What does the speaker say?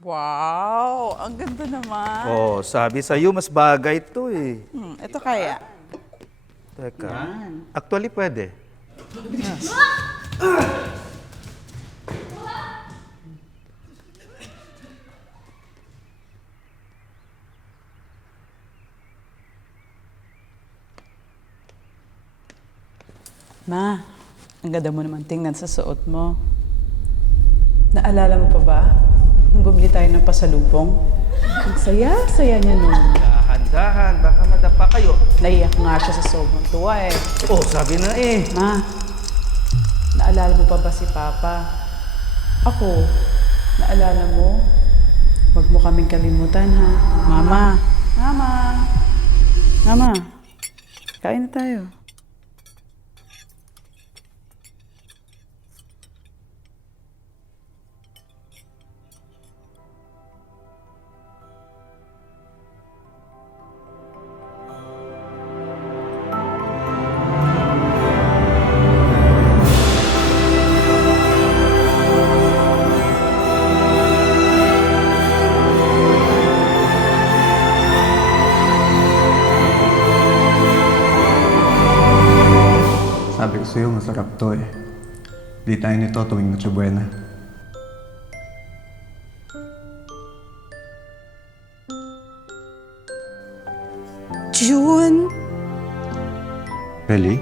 Wow! Ang ganda naman. Oh, sabi sa'yo, mas bagay to eh. Ito kaya. Teka. Actually, pwede. Ma, ang ganda mo naman tingnan sa suot mo. Naalala mo pa ba? Nung bumili tayo ng pasalubong? Ang saya-saya niya nun. Dahan-dahan, baka madapa kayo. Naiyak nga siya sa sobrang tuwa eh. Oh, sabi na eh. Ma, naalala mo pa ba si Papa? Ako, naalala mo? Huwag mo kaming kalimutan ha. Mama! Mama! Mama! Kain na tayo. Sabi ko sa'yo, masarap to eh. Di tayo nito tuwing Noche Buena. June? Really?